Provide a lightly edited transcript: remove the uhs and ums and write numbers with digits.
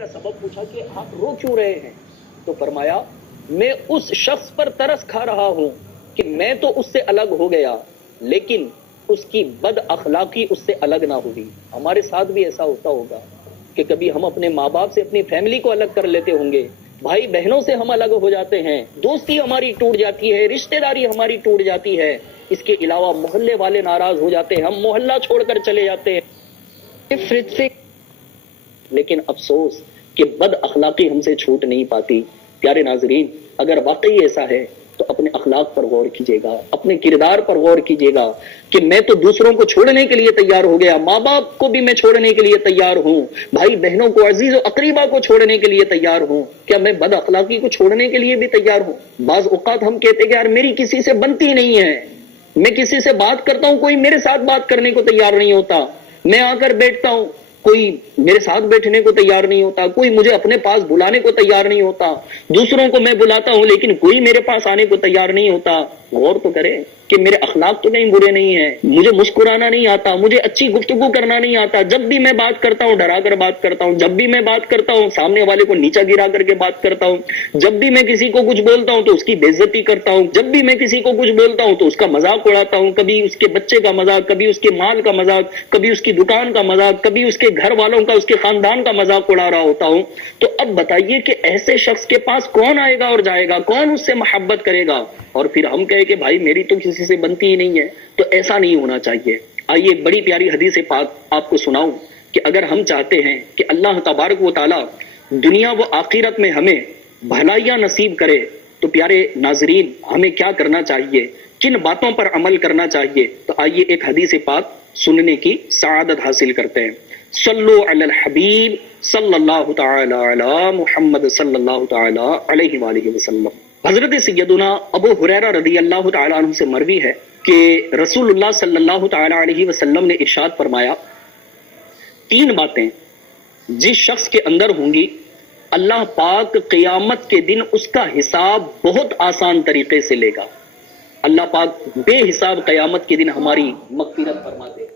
का सबब पूछा कि आप रो क्यों रहे हैं, तो फरमाया मैं उस शख्स पर तरस खा रहा हूं कि मैं तो उससे अलग हो गया लेकिन उसकी बद अखलाकी उससे अलग ना हुई। हमारे साथ भी ऐसा होता होगा कि कभी हम अपने माँ बाप से अपनी फैमिली को अलग कर लेते होंगे, भाई बहनों से हम अलग हो जाते हैं, दोस्ती हमारी टूट जाती है, रिश्तेदारी हमारी टूट जाती है, इसके अलावा मोहल्ले वाले नाराज हो जाते हैं, हम मोहल्ला छोड़कर चले जाते हैं। लेकिन अफसोस कि बद अखलाकी हमसे छूट नहीं पाती। प्यारे नाजरीन, अगर वाकई ऐसा है तो अपने अखलाक पर गौर कीजिएगा, अपने किरदार पर गौर कीजिएगा कि मैं तो दूसरों को छोड़ने के लिए तैयार हो गया, माँ बाप को भी मैं छोड़ने के लिए तैयार हूं, भाई बहनों को, अजीज और अकरीबा को छोड़ने के लिए तैयार हूं, क्या मैं बद अखलाकी को छोड़ने के लिए भी तैयार हूं? बाज औकात हम कहते हैं कि यार मेरी किसी से बनती नहीं है, मैं किसी से बात करता हूं कोई मेरे साथ बात करने को तैयार नहीं होता, मैं आकर बैठता हूं कोई मेरे साथ बैठने को तैयार नहीं होता, कोई मुझे अपने पास बुलाने को तैयार नहीं होता, दूसरों को मैं बुलाता हूं लेकिन कोई मेरे पास आने को तैयार नहीं होता। गौर तो करें कि मेरे अखलाक तो कहीं बुरे नहीं है, मुझे मुस्कुराना नहीं आता, मुझे अच्छी गुफ्तगू करना नहीं आता, जब भी मैं बात करता हूं डरा कर बात करता हूं, जब भी मैं बात करता हूं सामने वाले को नीचा गिरा करके बात करता हूं, जब भी मैं किसी को कुछ बोलता हूं तो उसकी बेइज्जती करता हूं, जब भी मैं किसी को कुछ बोलता हूं तो उसका मजाक उड़ाता हूं, कभी उसके बच्चे का मजाक, कभी उसके माल का मजाक, कभी उसकी दुकान का मजाक, कभी उसके घर वालों का, उसके खानदान का मजाक उड़ा रहा होता हूं। तो अब बताइए कि ऐसे शख्स के पास कौन आएगा और जाएगा, कौन उससे मोहब्बत करेगा? और फिर हम कहे कि भाई मेरी तो किसी से बनती ही नहीं है। तो ऐसा नहीं होना चाहिए। आइए एक बड़ी प्यारी हदीस पाक आपको सुनाऊं कि अगर हम चाहते हैं कि अल्लाह तबारक व तआला दुनिया व आखिरत में हमें भलाइयां नसीब करे, तो प्यारे नाजरीन हमें क्या करना चाहिए, किन बातों पर अमल करना चाहिए? तो आइए एक हदीस पाक सुनने की सआदत हासिल करते हैं। सल्लु अलल हबीब सल्लल्लाहु तआला अला मुहम्मद सल्लल्लाहु तआला अलैहि वालिहि वसल्लम। हजरत सैयदुना अबू हुरैरा रदी अल्लाह तआला अन्हु से मरवी है कि रसूलुल्लाह सल्लल्लाहु तआला अलैहि वसल्लम ने इरशाद फरमाया, तीन बातें जिस शख्स के अंदर होंगी अल्लाह पाक क़यामत के दिन उसका हिसाब बहुत आसान तरीके से लेगा। अल्लाह पाक बेहिसाब क़यामत के दिन हमारी मग़फ़िरत फरमा दे।